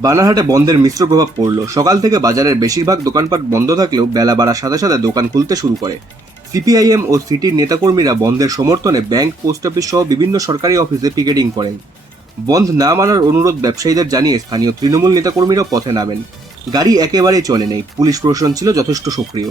বানারহাটে বন্ধের মিশ্র প্রভাব পড়ল। সকাল থেকে বাজারের বেশিরভাগ দোকানপাট বন্ধ থাকলেও বেলা বাড়ার সাথে সাথে দোকান খুলতে শুরু করে। সিপিআইএম ও সিটির নেতাকর্মীরা বন্ধের সমর্থনে ব্যাংক, পোস্ট অফিস সহ বিভিন্ন সরকারি অফিসে পিকেটিং করেন। বন্ধ না মানার অনুরোধ ব্যবসায়ীদের জানিয়ে স্থানীয় তৃণমূল নেতাকর্মীরা পথে নামেন। গাড়ি একেবারেই চলে নেই। পুলিশ প্রশাসন ছিল যথেষ্ট সক্রিয়।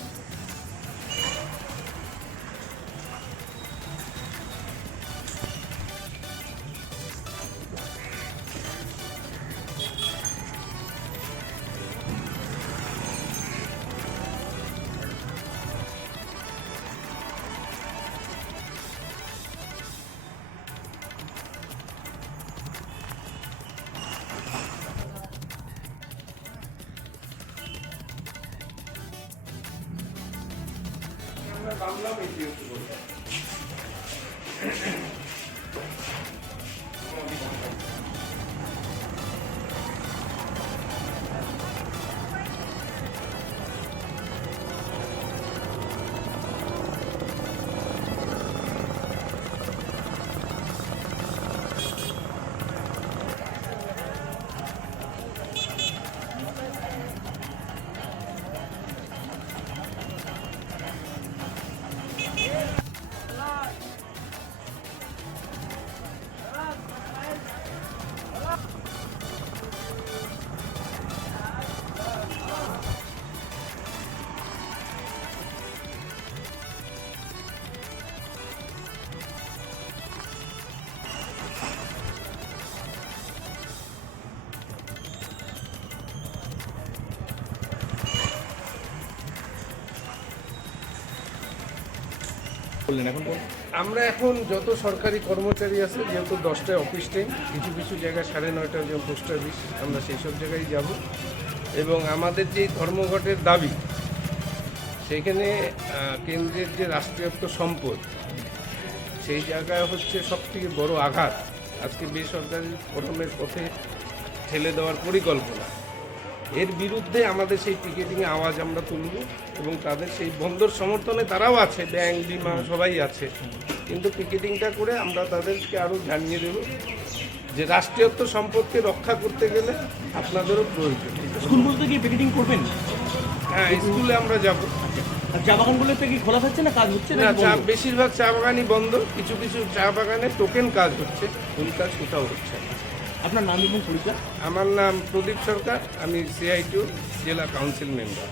আমরা এখন আমরা এখন যত সরকারি কর্মচারী আছে, যেহেতু দশটায় অফিস টাইম কিছু কিছু জায়গায় সাড়ে নয়টার যে পোস্ট অফিস আমরা সেই সব জায়গায় যাব। এবং আমাদের যে ধর্মঘটের দাবি সেখানে কেন্দ্রের যে রাষ্ট্রীয়ত্ব সম্পদ, সেই জায়গায় হচ্ছে সব থেকে বড় আঘাত। আজকে বেসরকারি ফোরামের পথে ঠেলে দেওয়ার পরিকল্পনা। এর বিরুদ্ধে আমাদের সেই পিকেটিংয়ে আওয়াজ আমরা তুলব এবং তাদের সেই বন্দর সমর্থনে তারাও আছে ব্যাংক বিমা সবাই আছে। কিন্তু পিকেটিংটা করে আমরা তাদেরকে আরও জানিয়ে দেব যে রাষ্ট্রীয়ত্ব সম্পদকে রক্ষা করতে গেলে আপনাদেরও প্রয়োজন। স্কুল বলতে গিয়ে প্যাকেটিং করবেন? হ্যাঁ স্কুলে আমরা যাব। চা বাগানগুলোতে কি খোলা থাকছে না কাজ হচ্ছে না চা বেশিরভাগ চা বাগানই বন্ধ কিছু কিছু চা বাগানে টোকেন কাজ হচ্ছে ফুল কাজ কোথাও হচ্ছে না। আপনার নাম এবং পরিচয় আমার নাম প্রদীপ সরকার আমি সিআইটু জেলা কাউন্সিল মেম্বার